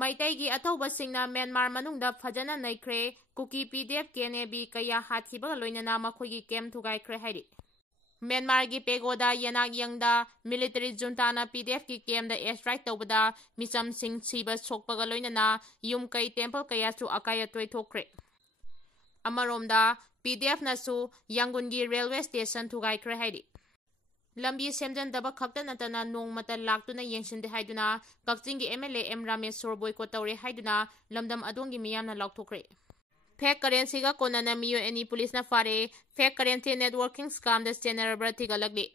Meitei Athoubana Singna Myanmar manungda Fajana Neikhaire Kuki PDF KNB kaya hathiba loinana makhoi kem Thugaikhre hairi. Myanmar gi pegoda yanak yangda military junta na PDF ki kem da airstrike tawbada micham sing siba sokpaga loinana yum kai temple kaya su akaya toy thokre. Amaromda PDF na su Yangon gi railway station Thugaikhre hairi. Lambi semjan daba khakta natana nong mata laktuna yengsinde haiduna Kakching gi MLA M Ramesh Sorboy ko tawre haiduna lamdam adongi miyamna laukthokre. Fake currency ga konana miyo any police na fare fake currency networking scam da general thigalagli.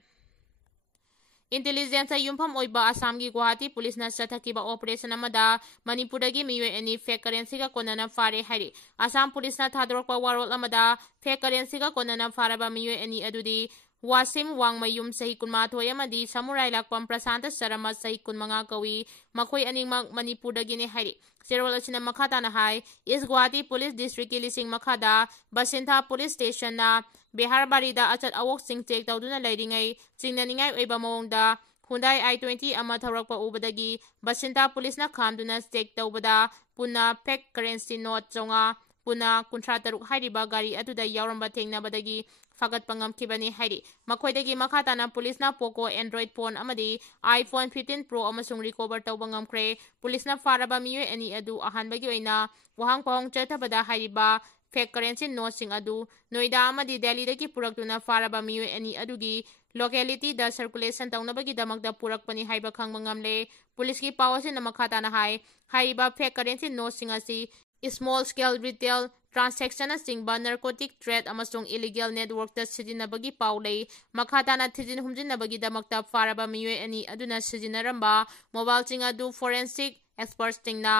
Intelligence yumpham oiba Assam gi Guwahati police na sathakiba operation amada Manipur gi miyo any fake currency ga konana fare hairi. Assam police na thadorokpa warol amada fake currency ga konana faraba miyo any adudi Wasim Wangmayum sahi kunmathoy amadi Samurai Lakpam Prasanta Sarama sahi kunmanga kawi makhoi animak Manipur dagine hairi. Serol asina makhata na hai East Guwahati Police District ki lising makhada Basintha Police Station na Bihar Barida achat awok sing check tawduna lairingai chingnaningai oiba mawongda Hyundai i20 ama thawrakpa ubadagi Basintha Police na khamduna check tawbada punna fake currency note chonga punna 53 hairiba gari aduda yauramba thengnabadagi fagat pangam kibani hairi makoidagi makhatana police na Poco Android phone amadi iPhone 15 Pro amasung recover tawbangam kre police na faraba miyo ani adu ahanbagi oina wahang pahong chathabada hairiba fake currency note sing adu Noida amadi Delhi dagi puraktuna faraba miyo ani adugi locality da circulation tawnabagi damakda purakpani haiba khangmangamle police ki pawase na makhatana hai haiba fake currency note sing asi small scale retail transaction singba narcotic trade amasung illegal network ta sijinabagi paulei makhatana thijin humjinabagi damakta faraba miyoy ani aduna sijinaramba mobile chinga du forensic experts tingna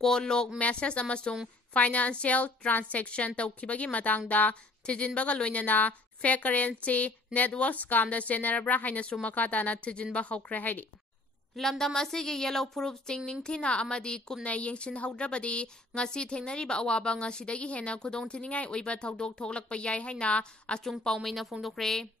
call log message amasung financial transaction tawkhibagi matangda thijinbaga loinana fake currency network scam da senarabra haina sumakhatana thijinba hokre hairi. Lamdam asigi yellow proof singning thina amadi kumna yengshin haudrabadi ngasi thengnariba awaba ngasidagi hena khudong thiningai oiba thaudok thoklakpa yai haina achung paumaina phongdokre.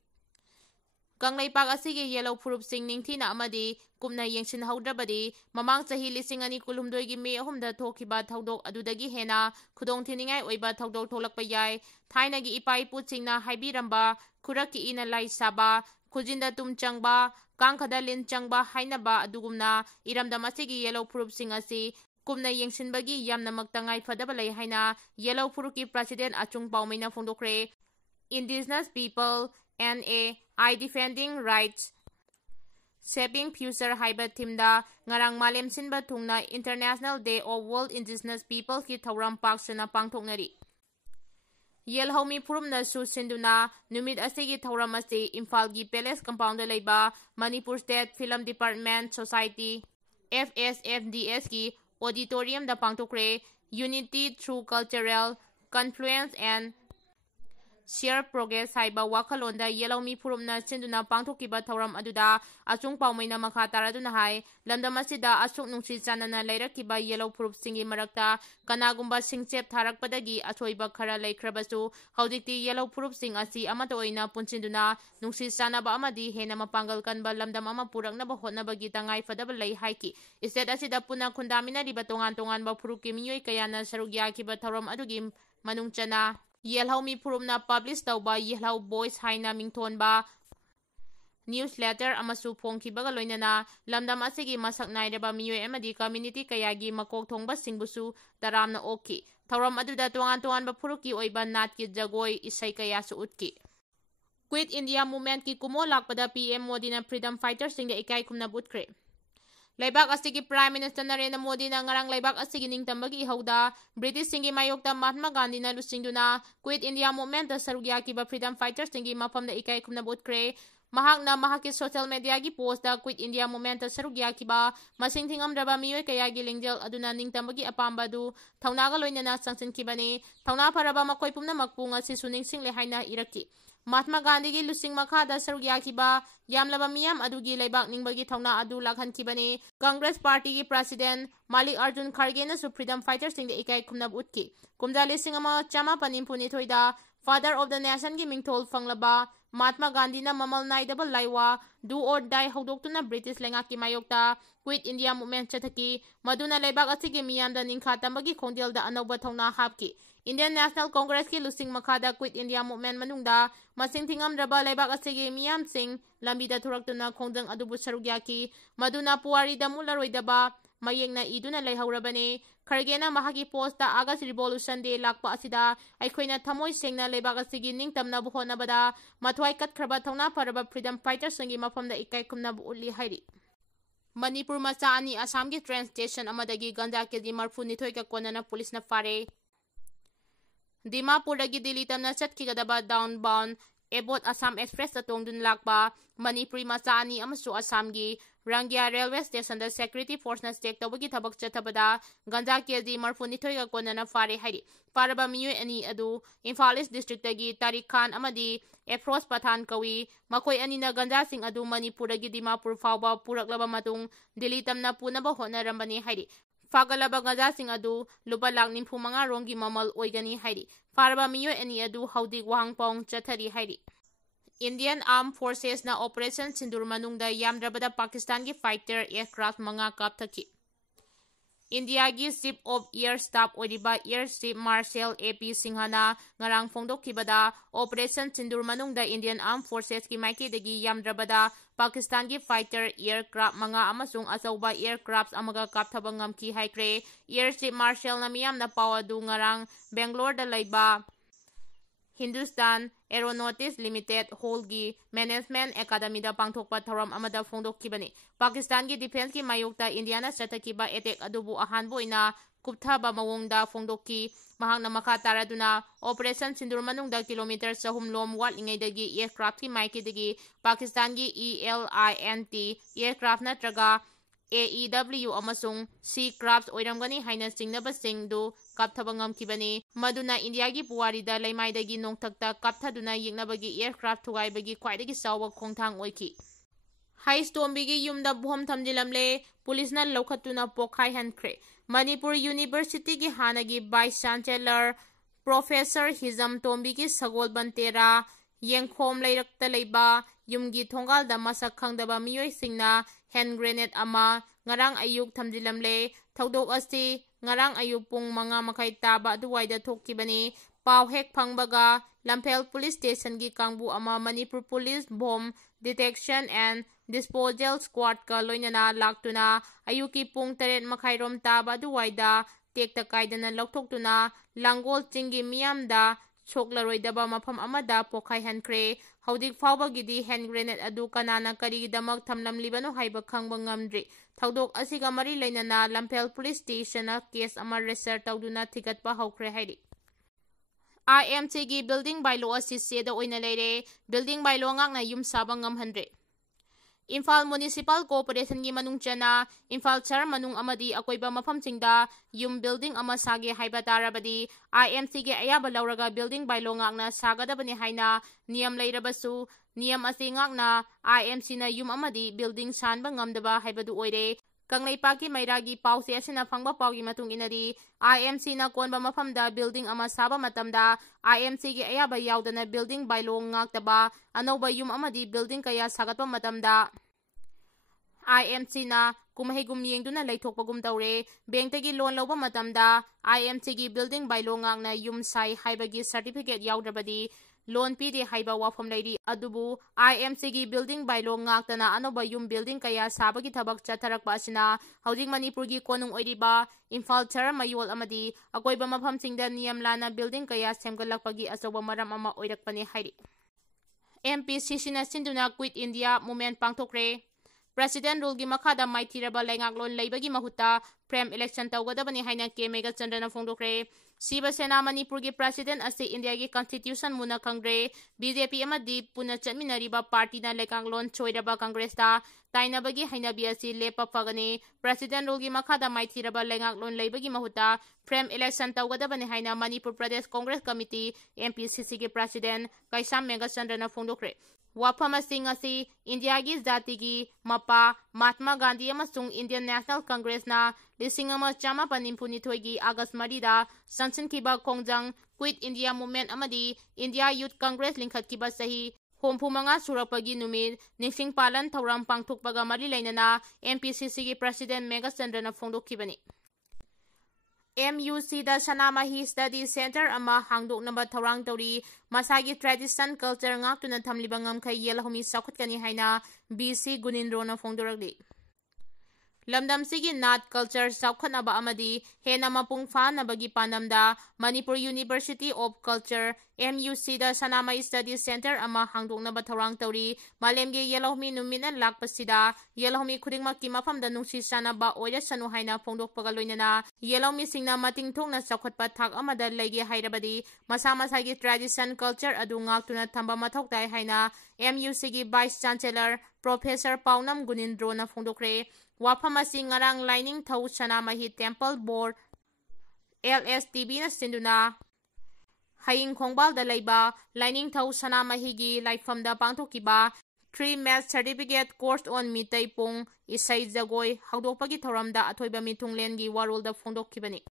Kanglaipak asigi yellow proof singning thina amadi kumna yengshin haudrabadi mamang chahi lising ani kulhumdoi gi me ahumda thokhiba thaudok adudagi hena khudong thiningai oiba thaudok thoklakpa yai thaina gi ipai pu chingna haibiramba khuraki ina lai saba khujinda tum changba Kangkhada lin changba hainaba adugumna iramdam asigi yellow proof sing asi kumna yengshinbagi yamna maktangai fadaba lai haina yellow proof ki president achung paumaina phongdokre. Indigenous people and I defending rights shaping future haiba thimda ngarang malem sinba thungna International Day of World Indigenous People ki thawram paksana pangthoknari. Yelhomi Purumna Su Sinduna, Numid Asigi Tauramasi, Imphal Palace Compound Laiba, Manipur State Film Department Society, FSFDS ki Auditorium da Pangtokre, Unity through Cultural Confluence and Share Progress Haiba Wakalonda Yelhomi Purumna Sinduna Pangtokiba Tauram Aduda, Achung Paumaina Makataraduna Hai, Lamdamasida Asuk Nungsi Chanana Lairakiba Yellow Proof Singi Marakta, Kanagumba Singchep Tarak Padagi, Atoiba Kara Laikrabasu, Haudikti Yellow Proof Sing Asi Amatoina Punsinduna, Nungsi Sanaba Amadi, Hena Mapangal Kanba Lamdam Amapurak Nabahot Nabagitangai Fadabalai Haiki. Instead Asida Puna Kundamina Ribatongan Tongan Bapuruki Mioi Kayana Sarugyaki Bataram Adugim, Manungchana. Yelhomi Purumna publish tawba Yelhow Boys haina mingthonba newsletter amasu phongkhibaga loinana lamdam asigi masak nairaba miyoy amadi community kayagi makok thongba singbusu taramna okki thawram aduda tongan tongan ba phuruki oiba natki jagoi isai kaya su utki. Quit India movement ki kumo lakpada PM Modi na freedom fighters singda ikai kumna butkre. Laibak asigi Prime Minister Narendra Modi na ngarang laibak asigi ningtambagi ihawda British singi mayokta Mahatma Gandhi na lusingduna Quit India movement da sarugyakiba freedom fighters singi mafamda ikai kumna butkre. Mahakna mahaki social media gi post da Quit India movement da sarugyakiba masing thingamdraba miyoy kayagi lingjal aduna ningtambagi apamba du thaunaga loinana sangsinkibani thauna paraba makoi pumna makpunga si suningsingle haina iraki. Mahatma Gandhi gi lusing makhada sarugyakiba yamlaba miyam adugi laibak ningbagi thauna adu lakhankibani Congress Party gi President Malik Arjun Kharge na su freedom fighters sing de ikai khumnab utki kumja lising ama chama panim punithoi da Father of the Nation gi mingthol fanglaba Mahatma Gandhi na mamal naidaba laiwa do or die haudokuna British lengaki mayokta Quit India movement chathaki maduna leibak asigi miyamda ningkha tambagi khongdelda anauba thongna hapki Indian National Congress ki lusing makhada Quit India movement manungda masing thingamdraba leibak asigi miyam sing lambida thuraktuna khongdang adubu sarugyaki maduna puwari da mularoidaba mayengna iduna leihaurabane Khargena mahagi posta August Revolution Day lakpa asida aikoina thamoi sengna leibak asigi ningtamna bu honabada mathwai katkraba thongna paraba freedom fighters sangi mafamda ikai kumna bu uli hairi Manipur macha ani Assam ki train station amadagi ganja keji marfu nithoi ka konana police na fare Dimapur dagi Delhi tamna chatkigadaba downbound Ebot Assam Express ta tongdun lakba Manipuri macha ani amasu Assam gi Rangya Railway Station da Security Force na check tawagi thabak chathabada ganja keji marfu nithoi ka konana fare hairi paraba mioi ani adu Imphal East District dagi Tariq Khan amadi Efros Pathan kawi makoi ani na ganja sing adu Manipur dagi Dimapur fawba puraklaba matung Delhi tamna punaba honarambani hairi Fagalaba ganja sing adu lupa lak nimfu manga rongi mamal oigani hairi paraba mioi ani adu haudik wangpong chathari hairi Indian Armed Forces na Operation Sindur manungda yamdrabada Pakistan ki fighter aircraft manga kapthaki India gi Chief of Air Staff Oriba Air Chief Marshal AP Singha na ngarang phongdokkibada Operation Sindur manungda Indian Armed Forces ki maikidagi yamdrabada Pakistan ki fighter aircraft manga amasung asauba aircrafts amaga kapthaba ngamki haikre Air Chief Marshal na miyamna pawadu ngarang Bangalore da laiba Hindustan Aeronautics Limited Holgi Management Academy da pangthokpa thoram amada phongdokkibani Pakistan ki defense ki mayokta India na chathakiba attack adubu ahanbo ina kupthaba mawongda phongdokki mahakna makha taraduna Operation Sindur manungda kilometer 3 lom walingaidagi aircraft ki maikidagi Pakistan ki ELINT aircraft natraga AEW amasung C crafts oiramgani haina singnaba singdu kapthaba ngamkibani maduna India gi puwari da laimaidagi nongthakta kapthaduna yeknabagi aircraft thugaibagi khwaidagi sawba khongthang oiki High Stombigi yumda bhom thamjilamle police na lokhatuna pokhai hankhre Manipur University gi hanagi Vice Chancellor Professor Hizam Tombigi sagol bantera yengkhom leirakta leiba yumgi thongal da masak khangdaba mioi singna hand grenade ama ngarang ayuk thamjilamle thodok asi ngarang ayuk pung manga makai taba duwaida thokkibani paw hek phangbaga Lamphel Police Station gi kangbu ama Manipur Police Bomb Detection and Disposal Squad ka loinana laktuna ayuki pung 8 makai rom taba duwaida tekta kaidana lokthokuna Langol chingi miyamda choklaroi mafam amada pokhai hankre haudik fawba gidi hand grenade adu kanana karigidamak thamlamlibano haiba khangba ngamdri thodok asiga mari leinana Lamphel Police Station na case ama register tawduna thigatpa haukre hairi IMC gi building bylaw asi seda oina leire building bylaw ngakna yum saba ngamhandre Imphal Municipal Corporation gi manung chana Imphal Char manung amadi akoiba mafamsingda yum building ama sage haiba tarabadi IMC ge ayaba lauraga building bylaw ngakna sagadabani haina niyam leirabasu niyam asi ngakna IMC na yum amadi building sanba ngamdaba haibadu oire Kangleipaki Mairagi pause asina phangba pawgi matung inari IMC na konba mafamda building ama saba matamda IMC ge ayaba yaudana building bylaw ngaktaba anoba yum amadi building kaya sagatpa matamda IMC na kumahigum yengduna leithokpagum tawre banktagi loan lawba matamda IMC gi building bylaw ngakna yum sai haibagi certificate yaudrabadi loan pide haiba wafam leiri adubu IMC gi building bylaw ngaktana anoba yum building kaya sabagi thabak chatharakpa asina haudik Manipur gi konung oiriba Imphal Char mayol amadi akoiba mafamsingda niyam lana building kaya semgalakpagi asoba maram ama oirakpani hairi MPCC na sinduna Quit India movement pangthokre President rule gi makhada maithiraba lengaklon leibagi mahutta frame election tawgadabani haina K Mega Chandana phongdokre Siva Sena Manipur gi President ase India gi Constitution muna kangre BJP amadi puna chatminariba party na lekanglon choiraba Congress ta tainabagi hainabi asi lepa phagani President rule gi makhada maithiraba lengaklon leibagi mahuta frame election tawgadabani haina Manipur Pradesh Congress Committee MPCC gi President Kaisam Mega Chandana phongdokre Wafama Singh asi India gi Zati gi Mapa Mahatma Gandhi amasung Indian National Congress na Lisingama Chama Panimpunithoi gi August Marida Sansin kiba Kongjang Quit India Movement amadi India Youth Congress lingkhat kiba sahi humphumanga surapagi numit Nising Palan Thauram Pangthukpaga Mari Lainana MPCC gi President Megachandra Phongdokhibani. MUC da Sanamahi Study Center ama hangdoknaba thorang tori masagi tradition culture ngaktuna thamliba ngamkhai yelahumi sakhutkani haina BC Gunindro na phongdoragli. Lamdam sigi nat culture sakhanaba amadi hena mapung fanabagi pandamda Manipur University of Culture MUC da Sanamai Study Center ama hangdoknaba thorang tori malemgi yelahumi numina lakpasida yelahumi khudingmakki mafamda nungsi sanaba oira sanu haina phongdokpaga loinana yelahumi singna mating thokna sakhatpa thak amada lege hairabadi masa masagi tradition culture adu ngaktuna thamba mathok dai haina MUC gi Vice Chancellor Professor Paunam Gunindro na phongdokre. Wapamasi ngarang lining thau Sanamahi Temple Board LSTB na sinduna haying khongbal da laiba lining thau Sanamahi gi laifam da pangthokiba 3 Math Certificate Course on Meitei Pung Isai Jagoi hagdokpagi thoramda athoiba mitunglen gi warol da phongdokhibani.